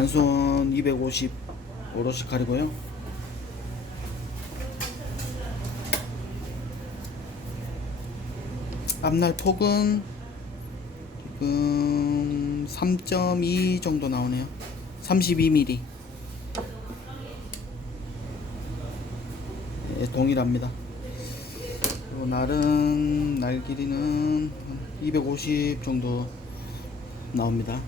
반손 250 오롯이 칼이고요. 앞날 폭은 지금 3.2 정도 나오네요. 32mm. 네, 동일합니다. 그리고 날 길이는 250 정도 나옵니다.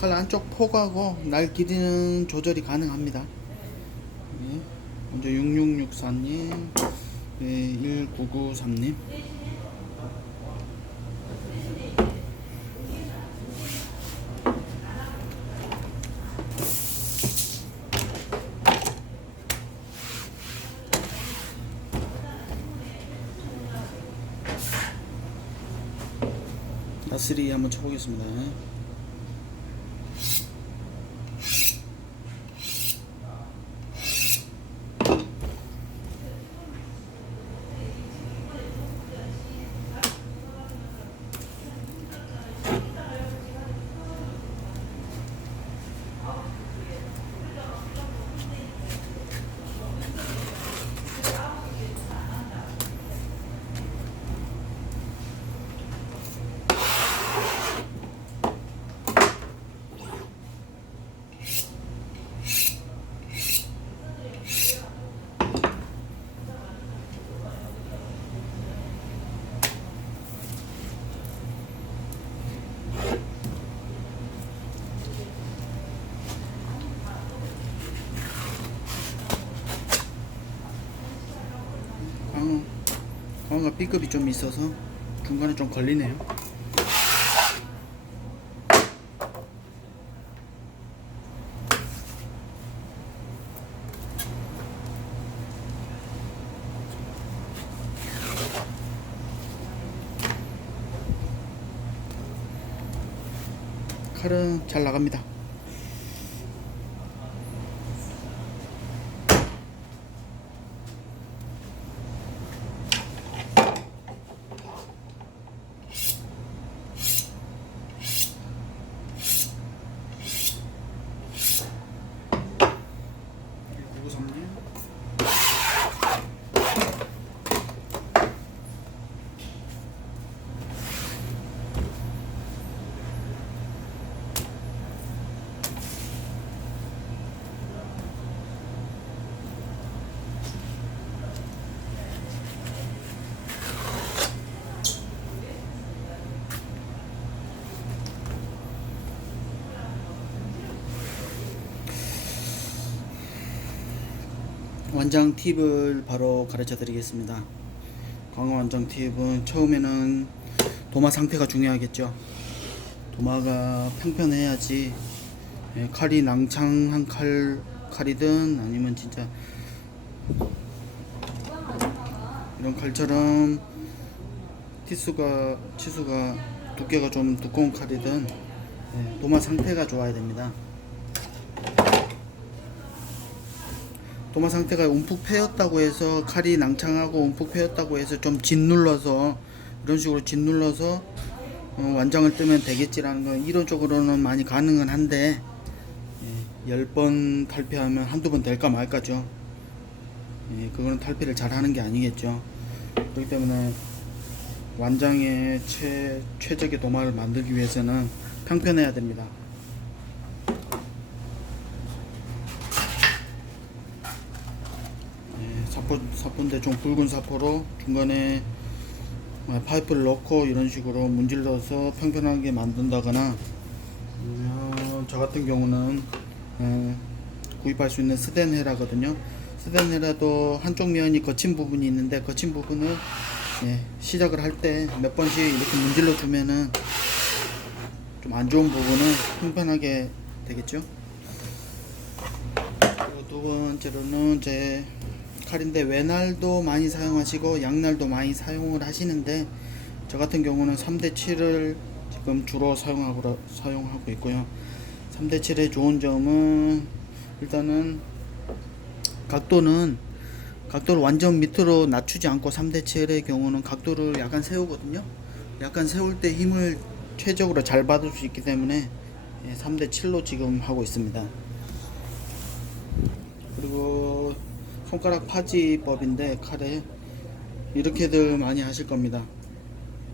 칼 안쪽 폭하고 날 길이는 조절이 가능합니다. 네, 먼저 6664님, 네, 1993님. 나스리 한번 쳐보겠습니다. 광어가 B급이 좀 있어서 중간에 좀 걸리네요. 칼은 잘 나갑니다. 완장 팁을 바로 가르쳐 드리겠습니다. 광어 완장 팁은 처음에는 도마 상태가 중요하겠죠. 도마가 평평해야지 칼이 낭창한 칼이든 아니면 진짜 이런 칼처럼 치수가 두께가 좀 두꺼운 칼이든 도마 상태가 좋아야 됩니다. 도마 상태가 움푹 패였다고 해서 칼이 낭창하고 움푹 패였다고 해서 좀 짓눌러서 이런 식으로 짓눌러서 완장을 뜨면 되겠지라는 건 이론적으로는 많이 가능은 한데 10번 탈피하면 한두 번 될까 말까죠. 그거는 탈피를 잘 하는 게 아니겠죠. 그렇기 때문에 완장의 최적의 도마를 만들기 위해서는 평편해야 됩니다. 사포인데 좀 굵은 사포로 중간에 파이프를 넣고 이런 식으로 문질러서 평평하게 만든다거나, 저 같은 경우는 구입할 수 있는 스덴헤라거든요. 스덴헤라도 한쪽 면이 거친 부분이 있는데 거친 부분을 시작을 할 때 몇 번씩 이렇게 문질러 주면은 좀 안 좋은 부분은 평평하게 되겠죠. 그리고 두 번째로는 제 칼인데 외날도 많이 사용하시고 양날도 많이 사용을 하시는데, 저 같은 경우는 3대7을 지금 주로 사용하고 있고요. 3대7의 좋은 점은 일단은 각도는 각도를 완전 밑으로 낮추지 않고 3대7의 경우는 각도를 약간 세우거든요. 약간 세울 때 힘을 최적으로 잘 받을 수 있기 때문에 3대7로 지금 하고 있습니다. 그리고 손가락 파지법인데 칼에 이렇게들 많이 하실 겁니다.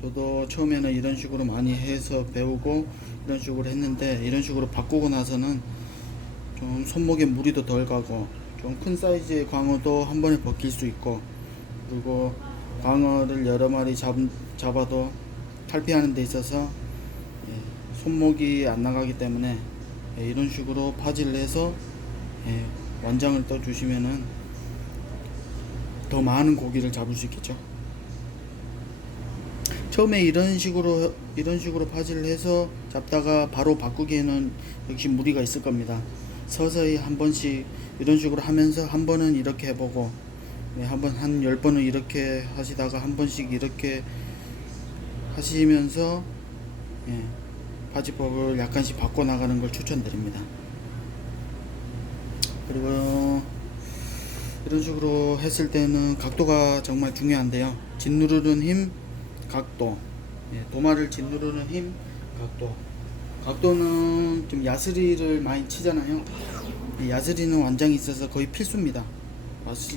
저도 처음에는 이런 식으로 많이 해서 배우고 이런 식으로 했는데, 이런 식으로 바꾸고 나서는 좀 손목에 무리도 덜 가고 좀 큰 사이즈의 광어도 한 번에 벗길 수 있고, 그리고 광어를 여러 마리 잡아도 탈피하는 데 있어서 손목이 안 나가기 때문에 이런 식으로 파지를 해서 완장을 떠 주시면은 더 많은 고기를 잡을 수 있겠죠. 처음에 이런 식으로 파지를 해서 잡다가 바로 바꾸기에는 역시 무리가 있을 겁니다. 서서히 한 번씩 이런 식으로 하면서 한 번은 이렇게 해보고, 한 10번은 이렇게 하시다가 한 번씩 이렇게 하시면서 파지법을 약간씩 바꿔 나가는 걸 추천드립니다. 그리고 이런 식으로 했을 때는 각도가 정말 중요한데요. 짓누르는 힘, 각도, 도마를 짓누르는 힘, 각도는 좀 야스리를 많이 치잖아요. 야스리는 완장이 있어서 거의 필수입니다.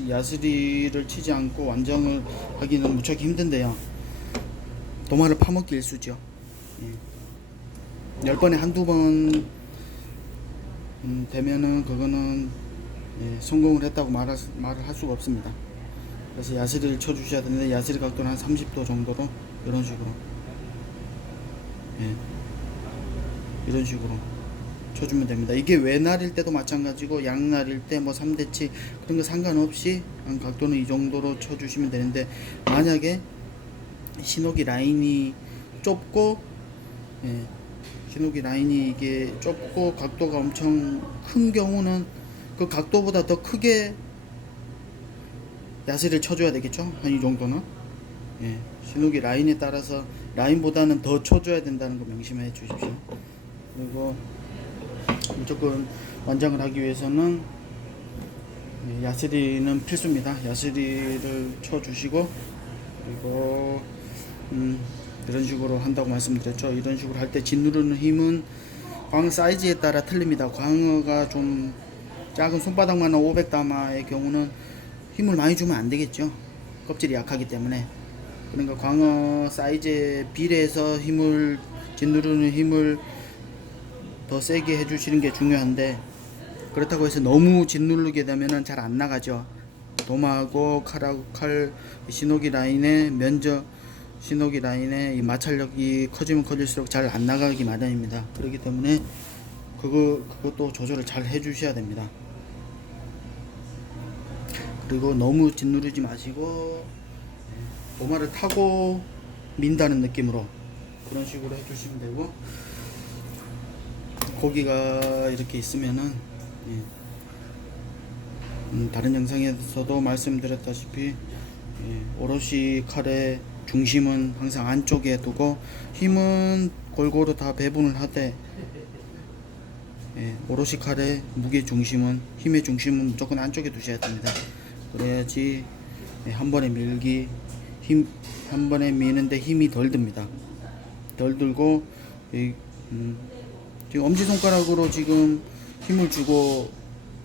야스리를 치지 않고 완장을 하기는 무척 힘든데요. 도마를 파먹기 일쑤죠. 10번에 한두 번 되면은 그거는 성공을 했다고 말을 할 수가 없습니다. 그래서 야스리를 쳐주셔야 되는데, 야스리 각도는 한 30도 정도로 이런 식으로 이런 식으로 쳐주면 됩니다. 이게 외날일 때도 마찬가지고 양날일 때 뭐 3대치 그런 거 상관없이 한 각도는 이 정도로 쳐주시면 되는데, 만약에 신호기 라인이 좁고 신호기 라인이 이게 좁고 각도가 엄청 큰 경우는 그 각도보다 더 크게 야스리를 쳐줘야 되겠죠. 한 이 정도는 신호기 라인에 따라서 라인보다는 더 쳐줘야 된다는 거 명심해 주십시오. 그리고 무조건 완장을 하기 위해서는 야스리는 필수입니다. 야스리를 쳐주시고, 그리고 이런 식으로 한다고 말씀드렸죠. 이런 식으로 할 때 짓누르는 힘은 광어 사이즈에 따라 틀립니다. 광어가 좀 작은 손바닥만한 500다마의 경우는 힘을 많이 주면 안 되겠죠. 껍질이 약하기 때문에. 그러니까 광어 사이즈에 비례해서 짓누르는 힘을 더 세게 해주시는 게 중요한데, 그렇다고 해서 너무 짓누르게 되면은 잘 안 나가죠. 도마하고 칼 신호기 라인의 신호기 라인의 이 마찰력이 커지면 커질수록 잘 안 나가기 마련입니다. 그렇기 때문에 그것도 조절을 잘 해주셔야 됩니다. 그리고 너무 짓누르지 마시고 도마를 타고 민다는 느낌으로 그런 식으로 해주시면 되고, 고기가 이렇게 있으면은 다른 영상에서도 말씀드렸다시피 오롯이 칼의 중심은 항상 안쪽에 두고 힘은 골고루 다 배분을 하되, 오롯이 칼의 무게 중심은, 힘의 중심은 무조건 안쪽에 두셔야 됩니다. 그래야지 한 번에 한 번에 미는데 힘이 덜 듭니다. 덜 들고 지금 엄지손가락으로 지금 힘을 주고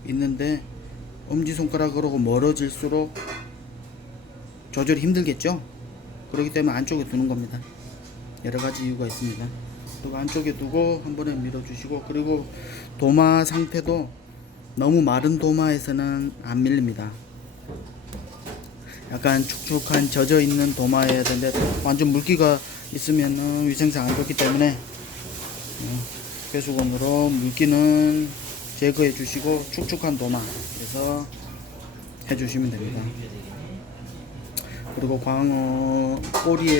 있는데, 엄지손가락으로 멀어질수록 조절이 힘들겠죠. 그렇기 때문에 안쪽에 두는 겁니다. 여러가지 이유가 있습니다. 그리고 안쪽에 두고 한 번에 밀어주시고, 그리고 도마 상태도 너무 마른 도마에서는 안 밀립니다. 약간 축축한 젖어있는 도마여야 되는데, 완전 물기가 있으면 위생상 안 좋기 때문에 꾀수건으로 물기는 제거해 주시고 축축한 도마에서 해주시면 됩니다. 그리고 광어 꼬리에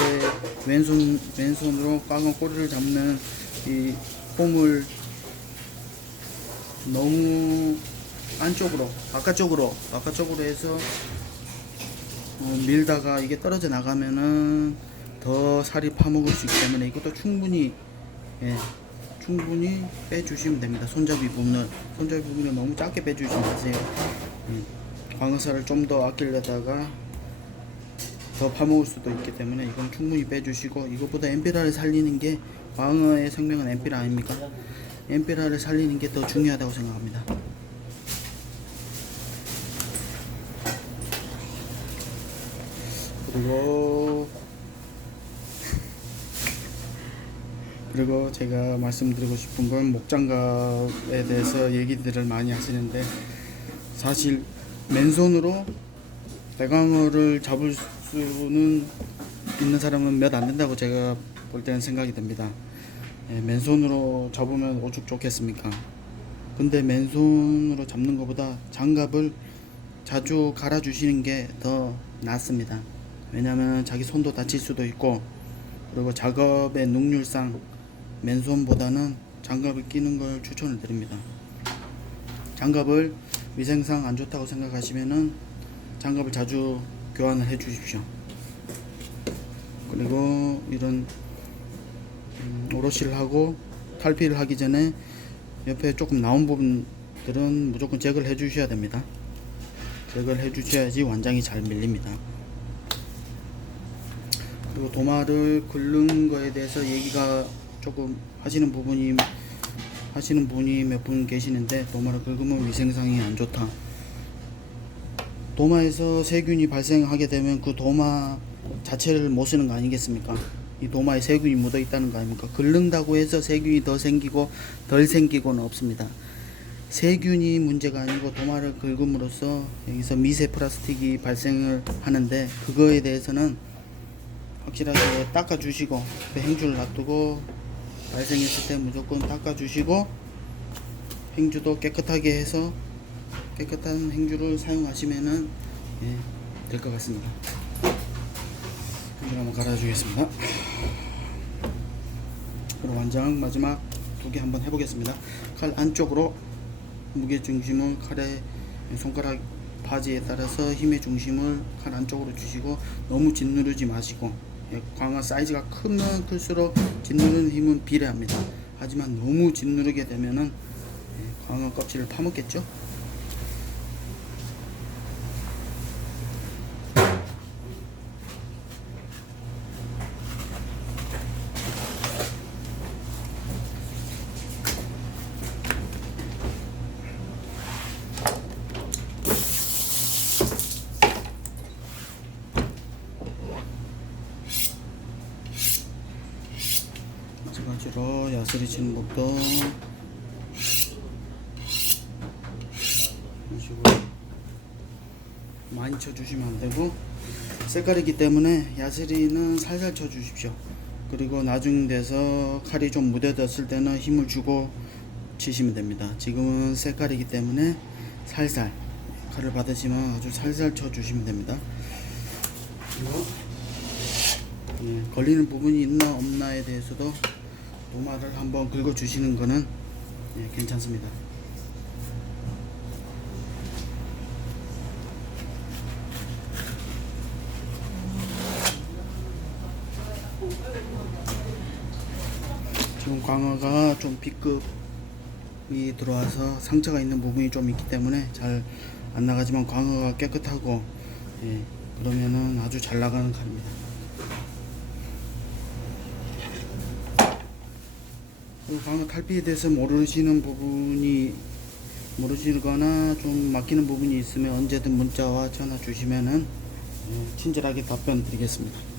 왼손으로 광어 꼬리를 잡는 이 폼을 너무 안쪽으로 바깥쪽으로 해서 밀다가 이게 떨어져 나가면은 더 살이 파먹을 수 있기 때문에 이것도 충분히 빼주시면 됩니다. 손잡이 부분을 너무 작게 빼주지 마세요. 광어살을 좀 더 아끼려다가 더 파먹을 수도 있기 때문에 이건 충분히 빼주시고, 이것보다 엠피라를 살리는 게, 광어의 생명은 엠피라 아닙니까? 엠피라를 살리는 게 더 중요하다고 생각합니다. 그리고 제가 말씀드리고 싶은 건, 목장갑에 대해서 얘기들을 많이 하시는데, 사실 맨손으로 대광어를 잡을 수는 있는 사람은 몇 안 된다고 제가 볼 때는 생각이 듭니다. 맨손으로 잡으면 오죽 좋겠습니까? 근데 맨손으로 잡는 것보다 장갑을 자주 갈아 주시는 게 더 낫습니다. 왜냐면 자기 손도 다칠 수도 있고, 그리고 작업의 능률상 맨손보다는 장갑을 끼는 걸 추천을 드립니다. 장갑을 위생상 안 좋다고 생각하시면은 장갑을 자주 교환을 해 주십시오. 그리고 이런 오롯이를 하고 탈피를 하기 전에 옆에 조금 나온 부분들은 무조건 제거를 해 주셔야 됩니다. 제거를 해 주셔야지 완장이 잘 밀립니다. 그리고 도마를 긁는 거에 대해서 얘기가 조금 하시는 분이 몇 분 계시는데, 도마를 긁으면 위생상이 안 좋다. 도마에서 세균이 발생하게 되면 그 도마 자체를 못 쓰는 거 아니겠습니까? 이 도마에 세균이 묻어 있다는 거 아닙니까? 긁는다고 해서 세균이 더 생기고 덜 생기고는 없습니다. 세균이 문제가 아니고, 도마를 긁음으로써 여기서 미세 플라스틱이 발생을 하는데, 그거에 대해서는 확실하게 닦아 주시고, 행주를 놔두고 발생했을 때 무조건 닦아 주시고, 행주도 깨끗하게 해서 깨끗한 행주를 사용하시면은 될 것 같습니다. 행주를 한번 갈아주겠습니다. 그리고 완장 마지막 2개 한번 해보겠습니다. 칼 안쪽으로 무게 중심을 칼의 손가락 바지에 따라서 힘의 중심을 칼 안쪽으로 주시고, 너무 짓누르지 마시고, 광어 사이즈가 크면 클수록 짓누르는 힘은 비례합니다. 하지만 너무 짓누르게 되면은 광어 껍질을 파먹겠죠. 마찬가지로 야스리 치는 법도 이런 식으로 많이 쳐주시면 안되고, 색깔이기 때문에 야스리는 살살 쳐주십시오. 그리고 나중 돼서 칼이 좀 무뎌졌을 때는 힘을 주고 치시면 됩니다. 지금은 색깔이기 때문에 살살, 칼을 받으시면 아주 살살 쳐주시면 됩니다. 그리고 걸리는 부분이 있나 없나에 대해서도 도마를 한번 긁어 주시는 거는 괜찮습니다. 지금 광어가 좀 B급이 들어와서 상처가 있는 부분이 좀 있기 때문에 잘 안 나가지만, 광어가 깨끗하고 그러면은 아주 잘 나가는 칼입니다. 그리고 광어 탈피에 대해서 모르시거나 좀 막히는 부분이 있으면 언제든 문자와 전화 주시면은 친절하게 답변 드리겠습니다.